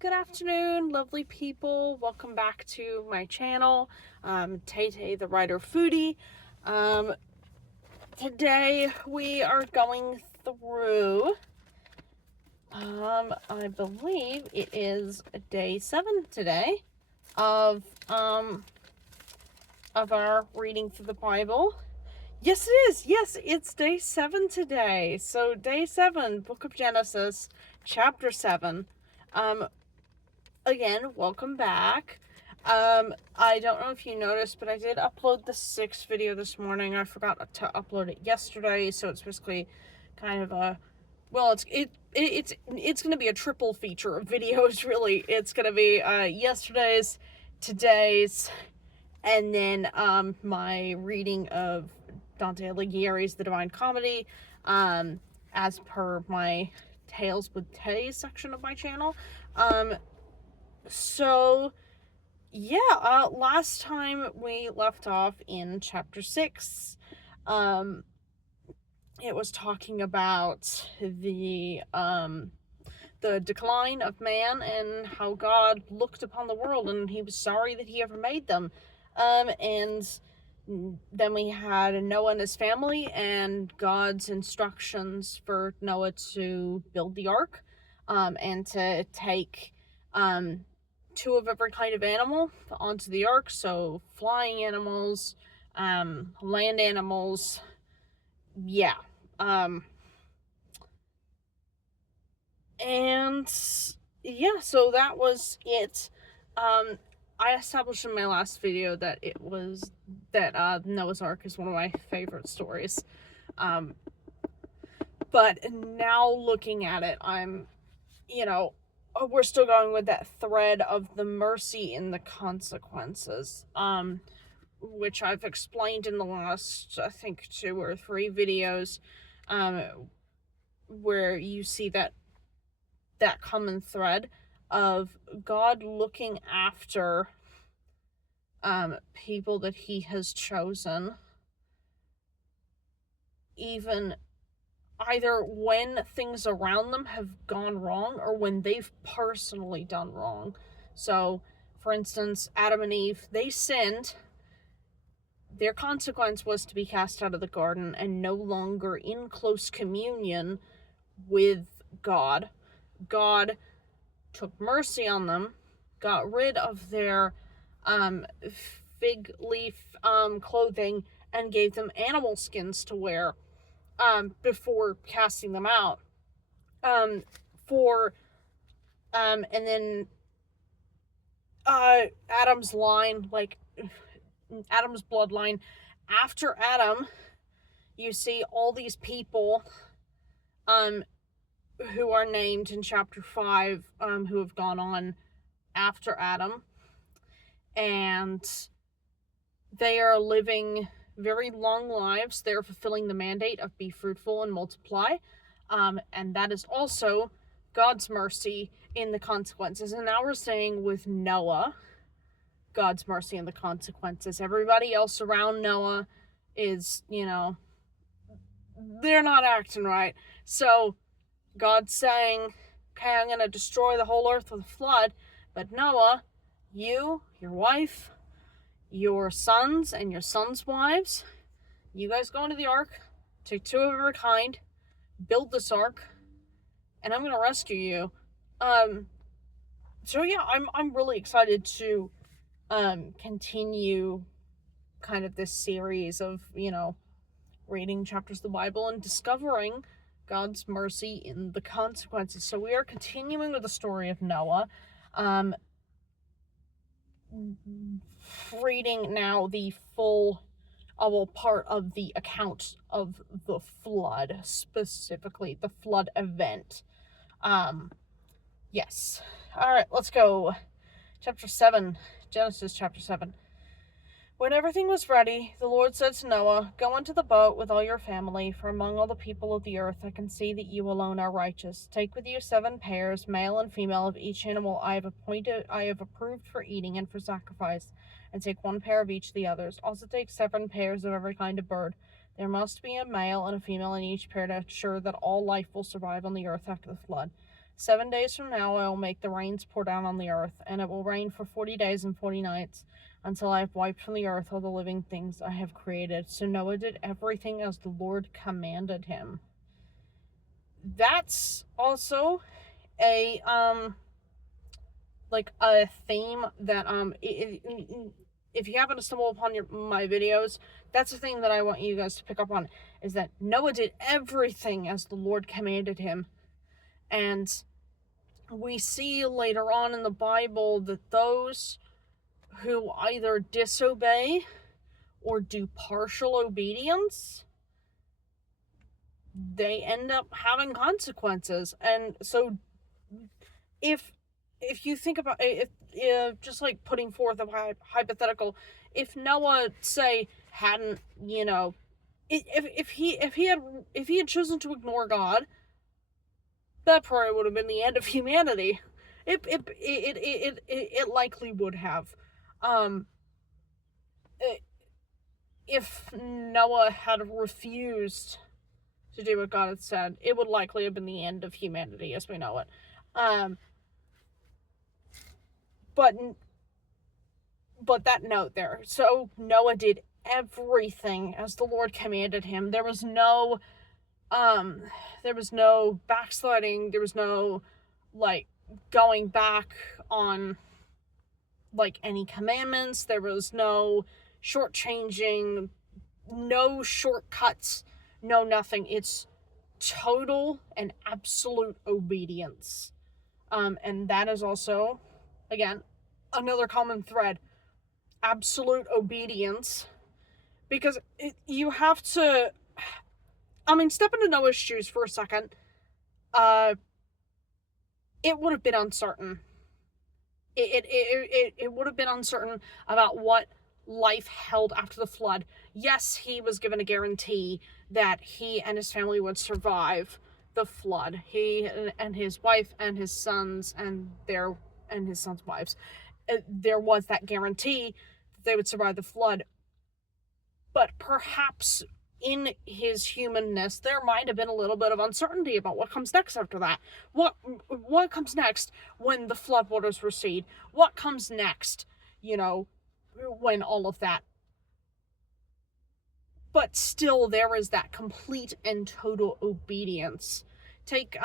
Good afternoon, lovely people. Welcome back to my channel. Tay the Writer Foodie. Today we are going through, I believe it is day 7 today of our reading through the Bible. Yes, it is. Yes, it's day 7 today. So day 7, Book of Genesis, chapter 7. Again, welcome back. I don't know if you noticed, but I did upload the 6th video this morning. I forgot to upload it yesterday, so it's basically kind of a, well, it's gonna be a triple feature of videos, really. It's gonna be yesterday's, today's, and then my reading of Dante Alighieri's The Divine Comedy, as per my Tales with Tay section of my channel. So, yeah, last time we left off in chapter 6, it was talking about the decline of man and how God looked upon the world and he was sorry that he ever made them. And then we had Noah and his family and God's instructions for Noah to build the ark, and to take, 2 of every kind of animal onto the ark. So flying animals, land animals, yeah. And yeah, so that was it. I established in my last video that Noah's Ark is one of my favorite stories. But now looking at it, we're still going with that thread of the mercy and the consequences, which I've explained in the last, I think, 2 or 3 videos, where you see that common thread of God looking after people that he has chosen, even either when things around them have gone wrong or when they've personally done wrong. So, for instance, Adam and Eve, they sinned. Their consequence was to be cast out of the garden and no longer in close communion with God. God took mercy on them, got rid of their fig leaf clothing, and gave them animal skins to wear before casting them out. And then Adam's line, Adam's bloodline, after Adam, you see all these people who are named in chapter 5, who have gone on after Adam, and they are living very long lives. They're fulfilling the mandate of be fruitful and multiply, and that is also God's mercy in the consequences. And now we're saying with Noah, God's mercy and the consequences. Everybody else around Noah is, they're not acting right. So God's saying, okay, I'm going to destroy the whole earth with a flood, but Noah, you, your wife, your sons, and your sons' wives, you guys go into the ark, take 2 of every kind, build this ark, and I'm going to rescue you. So yeah, I'm really excited to continue kind of this series of, reading chapters of the Bible and discovering God's mercy in the consequences. So we are continuing with the story of Noah, reading now the full, part of the account of the flood, specifically the flood event. Yes. Alright, let's go. Chapter 7, Genesis chapter 7. When everything was ready, the Lord said to Noah, "Go into the boat with all your family, for among all the people of the earth I can see that you alone are righteous. Take with you 7 pairs, male and female, of each animal I have approved for eating and for sacrifice, and take 1 pair of each of the others. Also take 7 pairs of every kind of bird. There must be a male and a female in each pair to ensure that all life will survive on the earth after the flood. 7 days from now I will make the rains pour down on the earth, and it will rain for 40 days and 40 nights, until I have wiped from the earth all the living things I have created. So Noah did everything as the Lord commanded him. That's also a like a theme that if you happen to stumble upon my videos, that's the thing that I want you guys to pick up on, is that Noah did everything as the Lord commanded him. And we see later on in the Bible that those who either disobey or do partial obedience, they end up having consequences. And so if you think about if just like putting forth a hypothetical, if Noah, say, hadn't, if he had chosen to ignore God, that probably would have been the end of humanity. It likely would have. If Noah had refused to do what God had said, it would likely have been the end of humanity as we know it. But that note there. So Noah did everything as the Lord commanded him. There was no backsliding. There was no going back on any commandments. There was no shortchanging, no shortcuts, no nothing. It's total and absolute obedience. And that is also, again, another common thread. Absolute obedience. Because you have to... step into Noah's shoes for a second. It would have been uncertain. It would have been uncertain about what life held after the flood. Yes, he was given a guarantee that he and his family would survive the flood. He and his wife and his sons and his sons' wives. There was that guarantee that they would survive the flood. But perhaps in his humanness, there might have been a little bit of uncertainty about what comes next after that. What comes next when the floodwaters recede? What comes next, when all of that... But still, there is that complete and total obedience. Take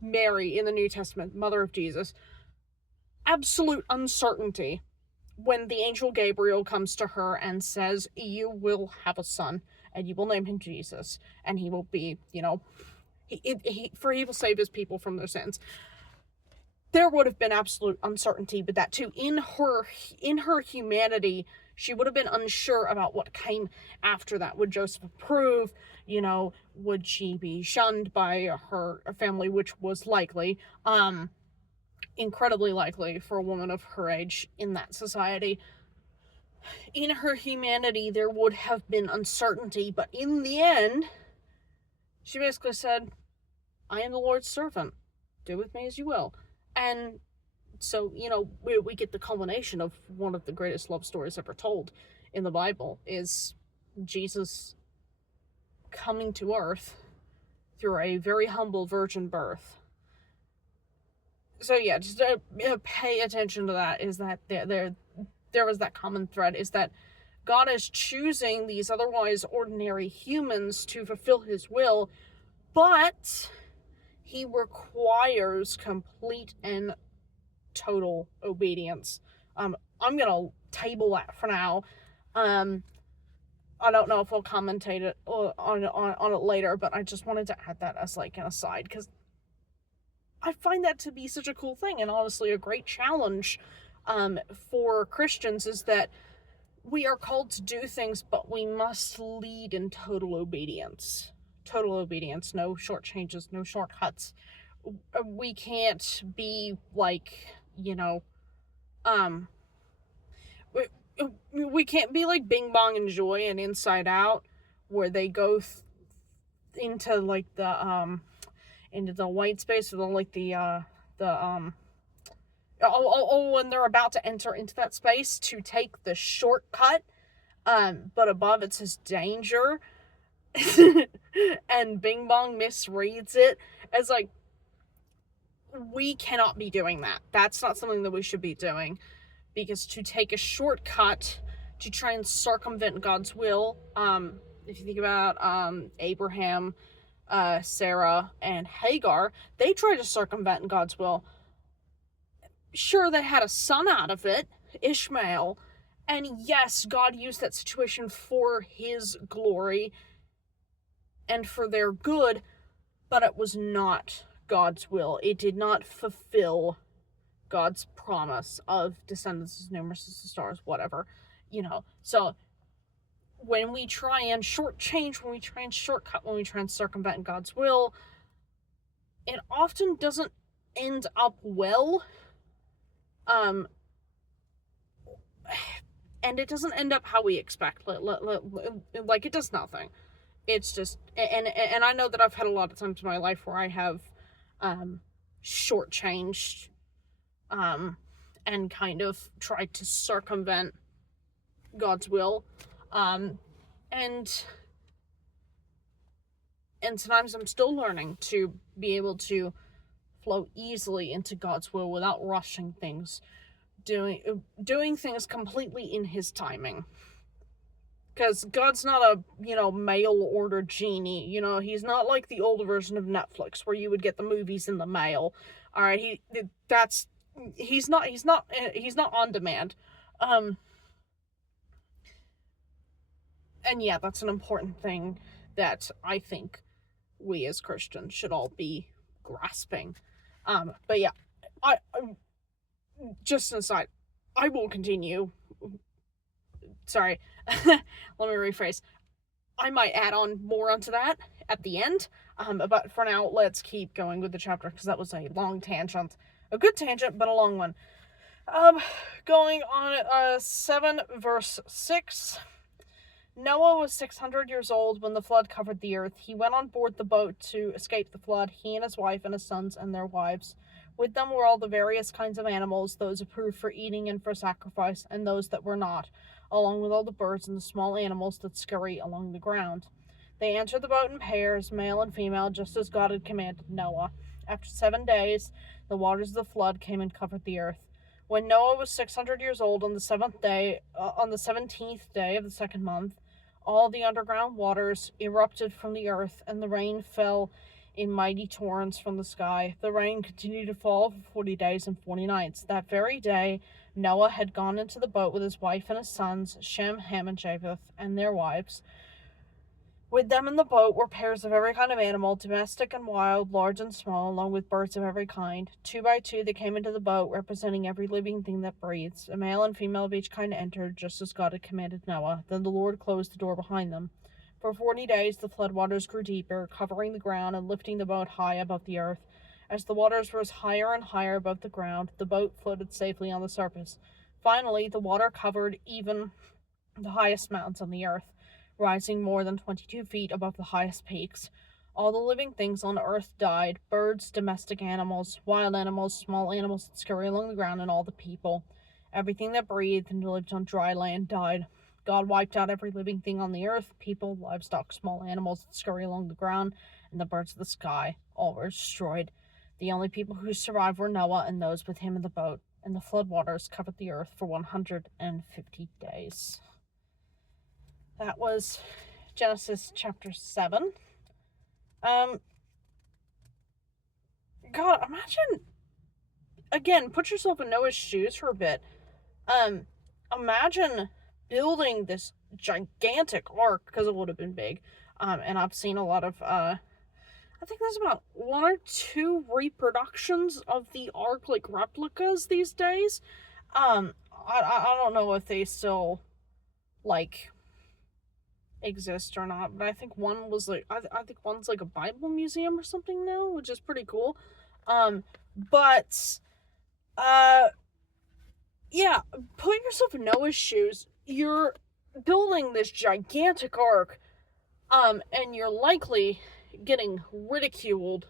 Mary in the New Testament, mother of Jesus. Absolute uncertainty when the angel Gabriel comes to her and says, you will have a son, and you will name him Jesus, and he will be, he will save his people from their sins. There would have been absolute uncertainty, but that too, in her humanity, she would have been unsure about what came after that. Would Joseph approve? Would she be shunned by her family, which was likely, incredibly likely for a woman of her age in that society. In her humanity, there would have been uncertainty, but in the end, she basically said, I am the Lord's servant. Do with me as you will. And so, we get the culmination of one of the greatest love stories ever told in the Bible, is Jesus coming to earth through a very humble virgin birth. So yeah, just pay attention to that, is that there was that common thread, is that God is choosing these otherwise ordinary humans to fulfill his will, but he requires complete and total obedience. I'm gonna table that for now. I don't know if I'll commentate it on it later, but I just wanted to add that as an aside, because I find that to be such a cool thing, and honestly a great challenge for Christians, is that we are called to do things, but we must lead in total obedience. Total obedience, no short changes, no shortcuts. We can't be we can't be like Bing Bong and Joy and Inside Out, where they go into the white space, or when they're about to enter into that space to take the shortcut, but above it says danger, and Bing Bong misreads it as we cannot be doing that. That's not something that we should be doing, because to take a shortcut to try and circumvent God's will, if you think about Abraham, Sarah, and Hagar, they tried to circumvent God's will. Sure, they had a son out of it, Ishmael, and yes, God used that situation for his glory and for their good, but it was not God's will. It did not fulfill God's promise of descendants as numerous as the stars, whatever, So when we try and shortchange, when we try and shortcut, when we try and circumvent God's will, it often doesn't end up well. And it doesn't end up how we expect. Like, it does nothing. It's just, and I know that I've had a lot of times in my life where I have shortchanged and kind of tried to circumvent God's will, and sometimes I'm still learning to be able to flow easily into God's will without rushing things, doing things completely in his timing. Because God's not a, mail order genie. He's not like the old version of Netflix where you would get the movies in the mail. All right, he's not on demand. And yeah, that's an important thing that I think we as Christians should all be grasping. But yeah, I just an aside, I will continue. Sorry, let me rephrase. I might add on more onto that at the end, but for now, let's keep going with the chapter, because that was a long tangent. A good tangent, but a long one. Going on 7 verse 6. Noah was 600 years old when the flood covered the earth. He went on board the boat to escape the flood, he and his wife and his sons and their wives. With them were all the various kinds of animals, those approved for eating and for sacrifice, and those that were not, along with all the birds and the small animals that scurry along the ground. They entered the boat in pairs, male and female, just as God had commanded Noah. After 7 days, the waters of the flood came and covered the earth. When Noah was 600 years old on the 17th day of the second month, all the underground waters erupted from the earth, and the rain fell in mighty torrents from the sky. The rain continued to fall for 40 days and 40 nights. That very day, Noah had gone into the boat with his wife and his sons, Shem, Ham, and Japheth, and their wives. With them in the boat were pairs of every kind of animal, domestic and wild, large and small, along with birds of every kind. 2 by 2 they came into the boat, representing every living thing that breathes. A male and female of each kind entered, just as God had commanded Noah. Then the Lord closed the door behind them. For 40 days the floodwaters grew deeper, covering the ground and lifting the boat high above the earth. As the waters rose higher and higher above the ground, the boat floated safely on the surface. Finally, the water covered even the highest mountains on the earth, rising more than 22 feet above the highest peaks. All the living things on earth died, birds, domestic animals, wild animals, small animals that scurry along the ground, and all the people. Everything that breathed and lived on dry land died. God wiped out every living thing on the earth, people, livestock, small animals that scurry along the ground, and the birds of the sky. All were destroyed. The only people who survived were Noah and those with him in the boat, and the floodwaters covered the earth for 150 days. That was Genesis chapter 7. God, imagine, again, put yourself in Noah's shoes for a bit. Imagine building this gigantic ark, because it would have been big. And I've seen a lot of, I think there's about 1 or 2 reproductions of the ark, like replicas these days. I don't know if they still, like, exist or not, but I think one was like, I think one's like a Bible museum or something now, which is pretty cool. Yeah, put yourself in Noah's shoes. You're building this gigantic ark, and you're likely getting ridiculed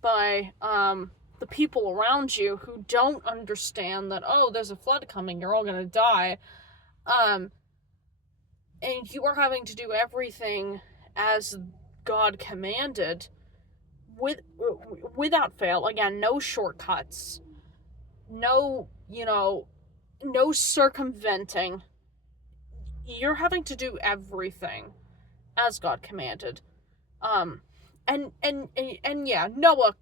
by, the people around you who don't understand that, oh, there's a flood coming, you're all gonna die. And you are having to do everything as God commanded without fail, again, no shortcuts, no, no circumventing. You're having to do everything as God commanded. And yeah, Noah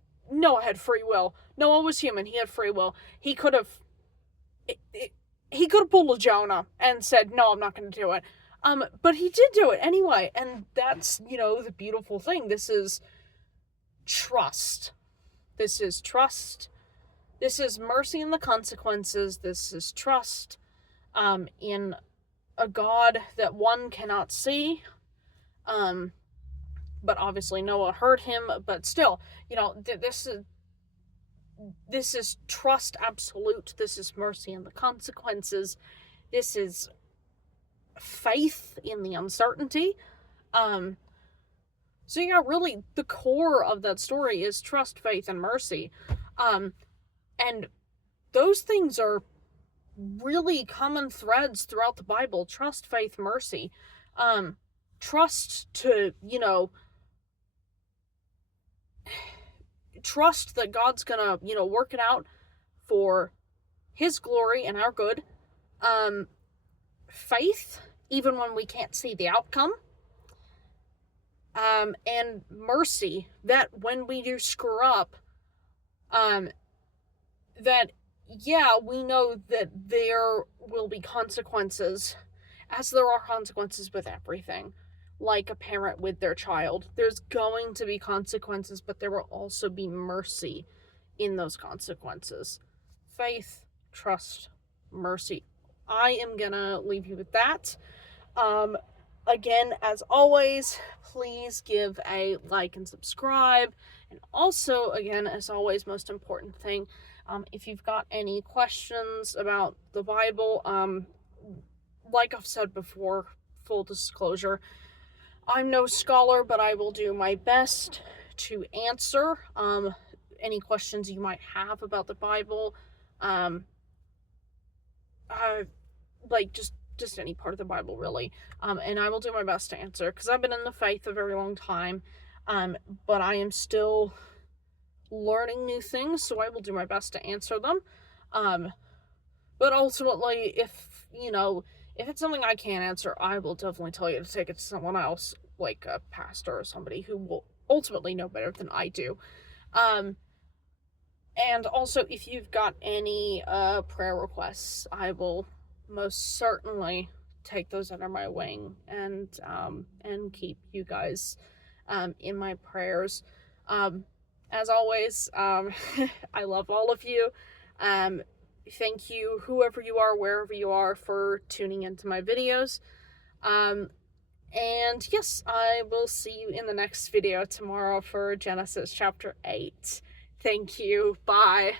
had free will. Noah was human. He had free will. He could have pulled a Jonah and said, "No, I'm not going to do it." But he did do it anyway, and that's, the beautiful thing. This is trust. This is trust. This is mercy in the consequences. This is trust in a God that one cannot see. But obviously Noah heard him, but still, this is trust absolute. This is mercy in the consequences. This is faith in the uncertainty. So yeah, really the core of that story is trust, faith, and mercy. And those things are really common threads throughout the Bible. Trust, faith, mercy. Trust to, trust that God's gonna, work it out for his glory and our good. Faith, even when we can't see the outcome. And mercy, that when we do screw up, that, yeah, we know that there will be consequences, as there are consequences with everything. Like a parent with their child. There's going to be consequences, but there will also be mercy in those consequences. Faith, trust, mercy. I am gonna leave you with that. Again, as always, please give a like and subscribe. And also, again, as always, most important thing, if you've got any questions about the Bible, like I've said before, full disclosure, I'm no scholar, but I will do my best to answer any questions you might have about the Bible. Like just any part of the Bible, really. And I will do my best to answer, because I've been in the faith a very long time, but I am still learning new things, so I will do my best to answer them. But ultimately, if it's something I can't answer, I will definitely tell you to take it to someone else, like a pastor or somebody who will ultimately know better than I do. And also, if you've got any prayer requests, I will most certainly take those under my wing and keep you guys in my prayers. As always, I love all of you. Thank you, whoever you are, wherever you are, for tuning into my videos. And yes, I will see you in the next video tomorrow for Genesis chapter 8. Thank you. Bye.